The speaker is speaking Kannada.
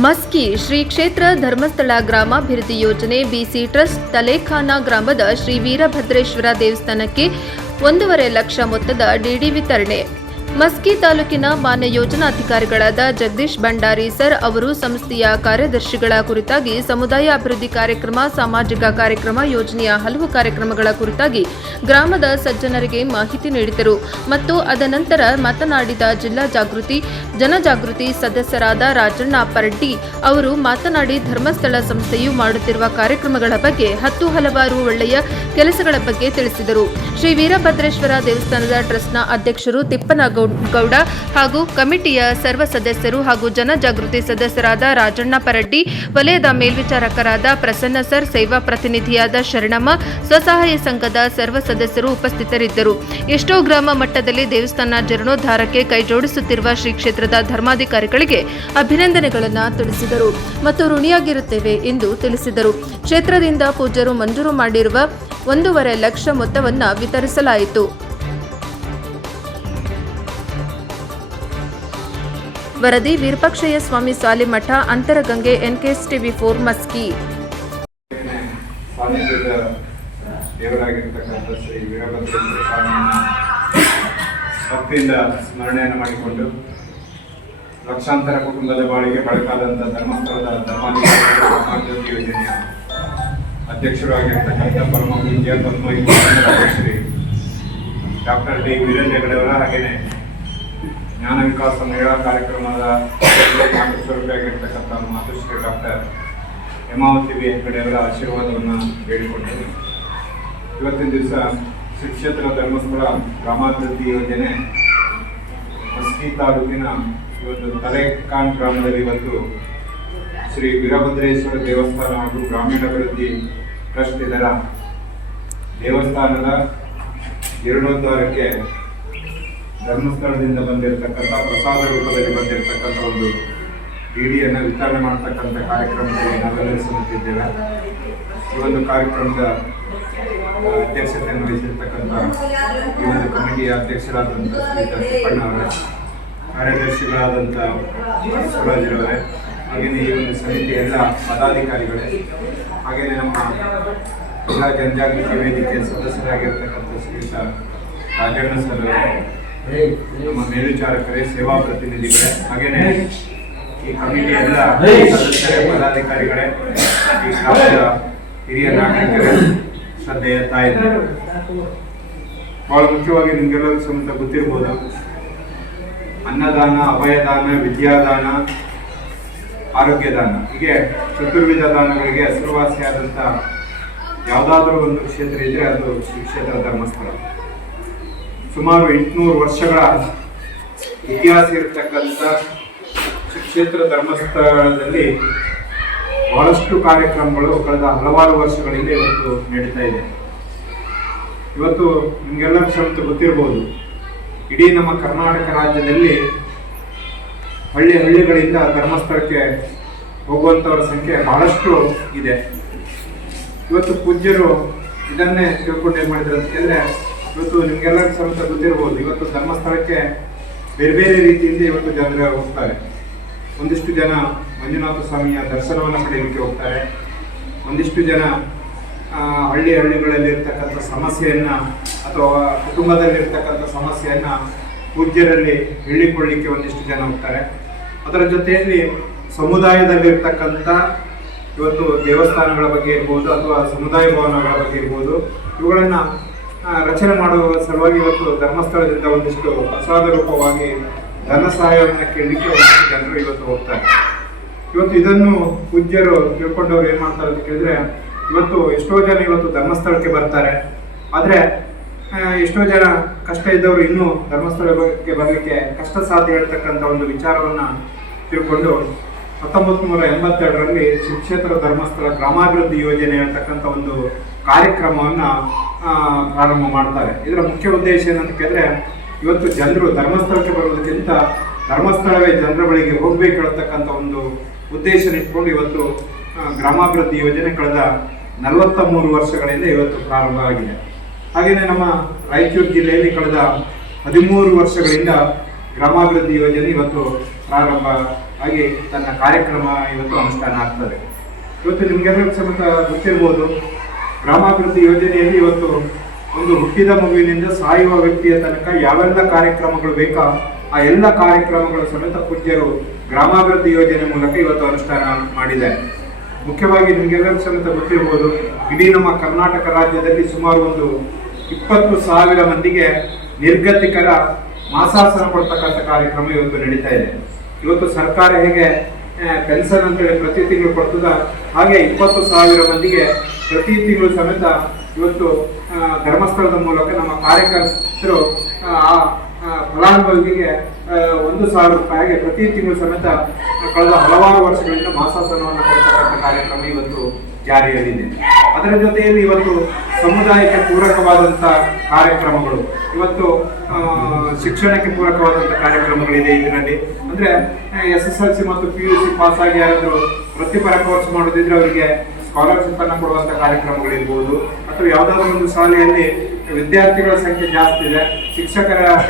ಮಸ್ಕಿ ಶ್ರೀ ಕ್ಷೇತ್ರ ಧರ್ಮಸ್ಥಳ ಗ್ರಾಮಾಭಿವೃದ್ಧಿ ಯೋಜನೆ ಬಿಸಿ ಟ್ರಸ್ಟ್ ತಲೇಖಾನ ಗ್ರಾಮದ ಶ್ರೀ ವೀರಭದ್ರೇಶ್ವರ ದೇವಸ್ಥಾನಕ್ಕೆ 1.5 ಲಕ್ಷ ಮೊತ್ತದ ಡಿಡಿ ವಿತರಣೆ. ಮಸ್ಕಿ ತಾಲೂಕಿನ ಮಾನ್ಯ ಯೋಜನಾಧಿಕಾರಿಗಳಾದ ಜಗದೀಶ್ ಭಂಡಾರಿ ಸರ್ ಅವರು ಸಂಸ್ಥೆಯ ಕಾರ್ಯದರ್ಶಿಗಳ ಕುರಿತಾಗಿ ಸಮುದಾಯ ಅಭಿವೃದ್ಧಿ ಕಾರ್ಯಕ್ರಮ, ಸಾಮಾಜಿಕ ಕಾರ್ಯಕ್ರಮ, ಯೋಜನೆಯ ಹಲವು ಕಾರ್ಯಕ್ರಮಗಳ ಕುರಿತಾಗಿ ಗ್ರಾಮದ ಸಜ್ಜನರಿಗೆ ಮಾಹಿತಿ ನೀಡಿದರು ಮತ್ತು ಅದನಂತರ ಮಾತನಾಡಿದ ಜಿಲ್ಲಾ ಜನಜಾಗೃತಿ ಸದಸ್ಯರಾದ ರಾಜಣ್ಣ ಪರಡ್ಡಿ ಅವರು ಮಾತನಾಡಿ ಧರ್ಮಸ್ಥಳ ಸಂಸ್ಥೆಯು ಮಾಡುತ್ತಿರುವ ಕಾರ್ಯಕ್ರಮಗಳ ಬಗ್ಗೆ ಹಲವಾರು ಒಳ್ಳೆಯ ಕೆಲಸಗಳ ಬಗ್ಗೆ ತಿಳಿಸಿದರು. ಶ್ರೀ ವೀರಭದ್ರೇಶ್ವರ ದೇವಸ್ಥಾನದ ಟ್ರಸ್ಟ್ನ ಅಧ್ಯಕ್ಷರು ತಿಪ್ಪನಗೌಡ ಹಾಗೂ ಕಮಿಟಿಯ ಸರ್ವ ಸದಸ್ಯರು ಹಾಗೂ ಜನಜಾಗೃತಿ ಸದಸ್ಯರಾದ ರಾಜಣ್ಣ ಪರಡ್ಡಿ, ವಲಯದ ಮೇಲ್ವಿಚಾರಕರಾದ ಪ್ರಸನ್ನ ಸರ್, ಸೇವಾ ಪ್ರತಿನಿಧಿಯಾದ ಶರಣಮ್ಮ, ಸ್ವಸಹಾಯ ಸಂಘದ ಸರ್ವ ಸದಸ್ಯರು ಉಪಸ್ಥಿತರಿದ್ದರು. ಎಷ್ಟೋ ಗ್ರಾಮ ಮಟ್ಟದಲ್ಲಿ ದೇವಸ್ಥಾನ ಜೀರ್ಣೋದ್ಧಾರಕ್ಕೆ ಕೈಜೋಡಿಸುತ್ತಿರುವ ಶ್ರೀ ಕ್ಷೇತ್ರದ ಧರ್ಮಾಧಿಕಾರಿಗಳಿಗೆ ಅಭಿನಂದನೆಗಳನ್ನು ತಿಳಿಸಿದರು ಮತ್ತು ಋಣಿಯಾಗಿರುತ್ತೇವೆ ಎಂದು ತಿಳಿಸಿದರು. ಕ್ಷೇತ್ರದಿಂದ ಪೂಜ್ಯರು ಮಂಜೂರು ಮಾಡಿರುವ 1.5 ಲಕ್ಷ ಮೊತ್ತವನ್ನು ವಿತರಿಸಲಾಯಿತು. ವರದಿ ವಿರೂಪಾಕ್ಷಯ್ಯ ಸ್ವಾಮಿ ಸಾಲಿಮಠ, ಅಂತರಗಂಗೆ, NKS TV4 ಮಸ್ಕಿ. ದೇವರಾಗಿರ್ತಕ್ಕಂಥ ಶ್ರೀ ವೀರಭದ್ರೇಶ್ವರ ಸ್ವಾಮಿಯನ್ನು ಭಕ್ತಿಯಿಂದ ಸ್ಮರಣೆಯನ್ನು ಮಾಡಿಕೊಂಡು ಲಕ್ಷಾಂತರ ಕುಟುಂಬದ ಬಾಳಿಗೆ ಬಳಕಾದಂಥ ಧರ್ಮಸ್ಥಳದ ಧರ್ಮಾಧಿಕಾರಿ ಯೋಜನೆಯ ಅಧ್ಯಕ್ಷರು ಆಗಿರ್ತಕ್ಕಂಥ ಪರಮ ಪೂಜ್ಯ ಶ್ರೀ ಡಾಕ್ಟರ್ ಡಿ ವೀರೇಂದ್ರ ಹೆಗಡೆಯವರ ಹಾಗೆಯೇ ಜ್ಞಾನ ವಿಕಾಸ ಮಹಿಳಾ ಕಾರ್ಯಕ್ರಮದ ಸ್ವರೂಪಿಯಾಗಿರ್ತಕ್ಕಂಥ ಮಾತುಶ್ರೀ ಡಾಕ್ಟರ್ ಹೇಮಾವತಿ ವಿ ಹೆಗಡೆಯವರ ಆಶೀರ್ವಾದವನ್ನು ಬೇಡಿಕೊಂಡರು. ಇವತ್ತಿನ ದಿವಸ ಶ್ರೀ ಕ್ಷೇತ್ರ ಧರ್ಮಸ್ಥಳ ಗ್ರಾಮಾಭಿವೃದ್ಧಿ ಯೋಜನೆ ಮಸ್ಕಿ ತಾಲೂಕಿನ ಇವತ್ತು ತಲೇಖಾನ್ ಗ್ರಾಮದಲ್ಲಿ ಇವತ್ತು ಶ್ರೀ ವೀರಭದ್ರೇಶ್ವರ ದೇವಸ್ಥಾನ ಹಾಗೂ ಗ್ರಾಮೀಣಾಭಿವೃದ್ಧಿ ಟ್ರಸ್ಟ್ ಇದರ ದೇವಸ್ಥಾನದ ಜೀರ್ಣೋದ್ಧಾರಕ್ಕೆ ಧರ್ಮಸ್ಥಳದಿಂದ ಬಂದಿರತಕ್ಕಂಥ ಪ್ರಸಾದ ರೂಪದಲ್ಲಿ ಬಂದಿರತಕ್ಕಂಥ ಒಂದು ಡಿಡಿಯನ್ನು ವಿತರಣೆ ಮಾಡತಕ್ಕಂಥ ಕಾರ್ಯಕ್ರಮದಲ್ಲಿ ನಾವೆಲ್ಲರೂ ಸಲ್ಲಿಸಿದ್ದೇವೆ. ಈ ಒಂದು ಕಾರ್ಯಕ್ರಮದ ಅಧ್ಯಕ್ಷತೆಯನ್ನು ವಹಿಸಿರ್ತಕ್ಕಂಥ ಈ ಒಂದು ಕಮಿಟಿಯ ಅಧ್ಯಕ್ಷರಾದಂಥ ಶ್ರೀಯುತ ತಿಪ್ಪಣ್ಣವರೇ, ಕಾರ್ಯದರ್ಶಿಗಳಾದಂಥ ಸುರಾಜ್ರವರೇ, ಹಾಗೆಯೇ ಈ ಒಂದು ಸಮಿತಿಯ ಎಲ್ಲ ಪದಾಧಿಕಾರಿಗಳೇ, ಹಾಗೆಯೇ ನಮ್ಮ ಜಿಲ್ಲಾ ಜನಜಾಗೃತಿ ವೇದಿಕೆ ಸದಸ್ಯರಾಗಿರ್ತಕ್ಕಂಥ ಶ್ರೀಯುತ ರಾಜಣ್ಣ ಸರ್, ನಮ್ಮ ಮೇಲ್ವಿಚಾರಕರೇ, ಸೇವಾ ಪ್ರತಿನಿಧಿಗಳೇ, ಹಾಗೆಯೇ ಈ ಕಮಿಟಿಯ ಎಲ್ಲ ಸದಸ್ಯರೇ, ಪದಾಧಿಕಾರಿಗಳೇ, ಈ ಗ್ರಾಮದ ಹಿರಿಯ ನಾಗರಿಕರೇ, ಶ್ರದ್ಧೆಯ ತಾಯಿದೆ. ಬಹಳ ಮುಖ್ಯವಾಗಿ ನಿಮಗೆಲ್ಲರಿಗೂ ಸಮೇತ ಗೊತ್ತಿರ್ಬೋದು, ಅನ್ನದಾನ, ಅಭಯದಾನ, ವಿದ್ಯಾದಾನ, ಆರೋಗ್ಯದಾನ ಹೀಗೆ ಚತುರ್ವಿಧ ದಾನಗಳಿಗೆ ಹೆಸರುವಾಸಿಯಾದಂಥ ಯಾವುದಾದ್ರೂ ಒಂದು ಕ್ಷೇತ್ರ ಇದ್ದರೆ ಅದು ಶ್ರೀ ಕ್ಷೇತ್ರ ಧರ್ಮಸ್ಥಳ. ಸುಮಾರು 800 ವರ್ಷಗಳ ಇತಿಹಾಸ ಇರತಕ್ಕಂಥ ಶ್ರೀ ಕ್ಷೇತ್ರ ಧರ್ಮಸ್ಥಳದಲ್ಲಿ ಬಹಳಷ್ಟು ಕಾರ್ಯಕ್ರಮಗಳು ಕಳೆದ ಹಲವಾರು ವರ್ಷಗಳಿಂದ ಇವತ್ತು ನಡೀತಾ ಇದೆ. ಇವತ್ತು ನಿಮಗೆಲ್ಲರೂ ಸ್ವಲ್ಪ ಗೊತ್ತಿರ್ಬೋದು, ಇಡೀ ನಮ್ಮ ಕರ್ನಾಟಕ ರಾಜ್ಯದಲ್ಲಿ ಹಳ್ಳಿಗಳಿಂದ ಧರ್ಮಸ್ಥಳಕ್ಕೆ ಹೋಗುವಂಥವ್ರ ಸಂಖ್ಯೆ ಬಹಳಷ್ಟು ಇದೆ. ಇವತ್ತು ಪೂಜ್ಯರು ಇದನ್ನೇ ತಿಳ್ಕೊಂಡು ಏನು ಮಾಡಿದ್ರು ಅಂತ ಹೇಳಿದ್ರೆ, ಇವತ್ತು ನಿಮಗೆಲ್ಲರಿಗೂ ಸಮೇತ ಗೊತ್ತಿರ್ಬೋದು, ಇವತ್ತು ಧರ್ಮಸ್ಥಳಕ್ಕೆ ಬೇರೆ ಬೇರೆ ರೀತಿಯಿಂದ ಇವತ್ತು ಜನರು ಹೋಗ್ತಾರೆ. ಒಂದಿಷ್ಟು ಜನ ಮಂಜುನಾಥ ಸ್ವಾಮಿಯ ದರ್ಶನವನ್ನು ಪಡೆಯಲಿಕ್ಕೆ ಹೋಗ್ತಾರೆ. ಒಂದಿಷ್ಟು ಜನ ಹಳ್ಳಿಗಳಲ್ಲಿರ್ತಕ್ಕಂಥ ಸಮಸ್ಯೆಯನ್ನು ಅಥವಾ ಕುಟುಂಬದಲ್ಲಿರ್ತಕ್ಕಂಥ ಸಮಸ್ಯೆಯನ್ನು ಪೂಜ್ಯರಲ್ಲಿ ಹೇಳಿಕೊಳ್ಳಿಕ್ಕೆ ಒಂದಿಷ್ಟು ಜನ ಹೋಗ್ತಾರೆ. ಅದರ ಜೊತೆಯಲ್ಲಿ ಸಮುದಾಯದಲ್ಲಿರ್ತಕ್ಕಂಥ ಇವತ್ತು ದೇವಸ್ಥಾನಗಳ ಬಗ್ಗೆ ಇರ್ಬೋದು ಅಥವಾ ಸಮುದಾಯ ಭವನಗಳ ಬಗ್ಗೆ ಇರ್ಬೋದು, ಇವುಗಳನ್ನು ರಚನೆ ಮಾಡುವ ಸಲುವಾಗಿ ಇವತ್ತು ಧರ್ಮಸ್ಥಳದಿಂದ ಒಂದಿಷ್ಟು ಪ್ರಸಾದ ರೂಪವಾಗಿ ಧನ ಸಹಾಯವನ್ನು ಕೇಳಲಿಕ್ಕೆ ಒಂದಿಷ್ಟು ಜನರು ಇವತ್ತು ಹೋಗ್ತಾರೆ. ಇವತ್ತು ಇದನ್ನು ಪೂಜ್ಯರು ತಿಳ್ಕೊಂಡವ್ರು ಏನು ಮಾಡ್ತಾರೆ ಅಂತ ಕೇಳಿದ್ರೆ, ಇವತ್ತು ಎಷ್ಟೋ ಜನ ಇವತ್ತು ಧರ್ಮಸ್ಥಳಕ್ಕೆ ಬರ್ತಾರೆ, ಆದರೆ ಎಷ್ಟೋ ಜನ ಕಷ್ಟ ಇದ್ದವರು ಇನ್ನೂ ಧರ್ಮಸ್ಥಳಕ್ಕೆ ಬರಲಿಕ್ಕೆ ಕಷ್ಟ ಸಾಧ್ಯ ಹೇಳ್ತಕ್ಕಂಥ ಒಂದು ವಿಚಾರವನ್ನು ತಿಳ್ಕೊಂಡು 1982ರಲ್ಲಿ ಶ್ರೀ ಕ್ಷೇತ್ರ ಧರ್ಮಸ್ಥಳ ಗ್ರಾಮಾಭಿವೃದ್ಧಿ ಯೋಜನೆ ಹೇಳ್ತಕ್ಕಂಥ ಒಂದು ಕಾರ್ಯಕ್ರಮವನ್ನು ಪ್ರಾರಂಭ ಮಾಡ್ತಾರೆ. ಇದರ ಮುಖ್ಯ ಉದ್ದೇಶ ಏನಂತ ಕೇಳಿದ್ರೆ, ಇವತ್ತು ಜನರು ಧರ್ಮಸ್ಥಳಕ್ಕೆ ಬರೋದಕ್ಕಿಂತ ಧರ್ಮಸ್ಥಳವೇ ಜನರ ಬಳಿಗೆ ಹೋಗಬೇಕು ಹೇಳ್ತಕ್ಕಂಥ ಒಂದು ಉದ್ದೇಶ ಇಟ್ಕೊಂಡು ಇವತ್ತು ಗ್ರಾಮಾಭಿವೃದ್ಧಿ ಯೋಜನೆ ಕಳೆದ 43 ವರ್ಷಗಳಿಂದ ಇವತ್ತು ಪ್ರಾರಂಭ ಆಗಿದೆ. ಹಾಗೆಯೇ ನಮ್ಮ ರಾಯಚೂರು ಜಿಲ್ಲೆಯಲ್ಲಿ ಕಳೆದ 13 ವರ್ಷಗಳಿಂದ ಗ್ರಾಮಾಭಿವೃದ್ಧಿ ಯೋಜನೆ ಇವತ್ತು ಪ್ರಾರಂಭ ಆಗಿ ತನ್ನ ಕಾರ್ಯಕ್ರಮ ಇವತ್ತು ಅನುಷ್ಠಾನ ಆಗ್ತದೆ. ಇವತ್ತು ನಿಮಗೆಲ್ಲರಿಗೂ ಸಮೇತ ಗೊತ್ತಿರ್ಬೋದು, ಗ್ರಾಮಾಭಿವೃದ್ಧಿ ಯೋಜನೆಯಲ್ಲಿ ಇವತ್ತು ಒಂದು ಹುಟ್ಟಿದ ಮಗುವಿನಿಂದ ಸಾಯುವ ವ್ಯಕ್ತಿಯ ತನಕ ಯಾವೆಲ್ಲ ಕಾರ್ಯಕ್ರಮಗಳು ಬೇಕಾ ಆ ಎಲ್ಲ ಕಾರ್ಯಕ್ರಮಗಳು ಸಮೇತ ಪೂಜ್ಯರು ಗ್ರಾಮಾಭಿವೃದ್ಧಿ ಯೋಜನೆ ಮೂಲಕ ಇವತ್ತು ಅನುಷ್ಠಾನ ಮಾಡಿದ್ದಾರೆ. ಮುಖ್ಯವಾಗಿ ನಿಮಗೆಲ್ಲರಿಗೂ ಸಮೇತ ಗೊತ್ತಿರ್ಬೋದು, ಇಡೀ ನಮ್ಮ ಕರ್ನಾಟಕ ರಾಜ್ಯದಲ್ಲಿ ಸುಮಾರು ಒಂದು 20,000 ಮಂದಿಗೆ ನಿರ್ಗತಿಕರ ಮಾಸಾಸನ ಕೊಡ್ತಕ್ಕಂಥ ಕಾರ್ಯಕ್ರಮ ಇವತ್ತು ನಡೀತಾ ಇದೆ. ಇವತ್ತು ಸರ್ಕಾರ ಹೇಗೆ ಪೆನ್ಷನ್ ಅಂತೇಳಿ ಪ್ರತಿ ತಿಂಗಳು ಕೊಡ್ತದ, ಹಾಗೆ 20,000 ಮಂದಿಗೆ ಪ್ರತಿ ತಿಂಗಳು ಸಮೇತ ಇವತ್ತು ಧರ್ಮಸ್ಥಳದ ಮೂಲಕ ನಮ್ಮ ಕಾರ್ಯಕರ್ತರು ಫಲಾನುಭವಿಗೆ 1,000 ರೂಪಾಯಿಗೆ ಪ್ರತಿ ತಿಂಗಳು ಸಮೇತ ಕಳೆದ ಹಲವಾರು ವರ್ಷಗಳಿಂದ ಮಾಸಾಸನವನ್ನು ಕೊಡ್ತಕ್ಕಂಥ ಕಾರ್ಯಕ್ರಮ ಇವತ್ತು ಜಾರಿಯಲ್ಲಿದೆ. ಅದರ ಜೊತೆಯಲ್ಲಿ ಇವತ್ತು ಸಮುದಾಯಕ್ಕೆ ಪೂರಕವಾದಂಥ ಕಾರ್ಯಕ್ರಮಗಳು, ಇವತ್ತು ಶಿಕ್ಷಣಕ್ಕೆ ಪೂರಕವಾದಂಥ ಕಾರ್ಯಕ್ರಮಗಳಿದೆ. ಇದರಲ್ಲಿ ಅಂದರೆ SSLC ಮತ್ತು PUC ಪಾಸ್ ಆಗಿ ಯಾರಾದರೂ ವೃತ್ತಿಪರ ಕೋರ್ಸ್ ಮಾಡೋದಿದ್ರೆ ಅವರಿಗೆ ಸ್ಕಾಲರ್ಶಿಪ್ ಅನ್ನು ಕೊಡುವಂಥ ಕಾರ್ಯಕ್ರಮಗಳಿರ್ಬೋದು, ಅಥವಾ ಯಾವುದಾದ್ರೂ ಒಂದು ಶಾಲೆಯಲ್ಲಿ ವಿದ್ಯಾರ್ಥಿಗಳ ಸಂಖ್ಯೆ ಜಾಸ್ತಿ ಇದೆ, ಶಿಕ್ಷಕರ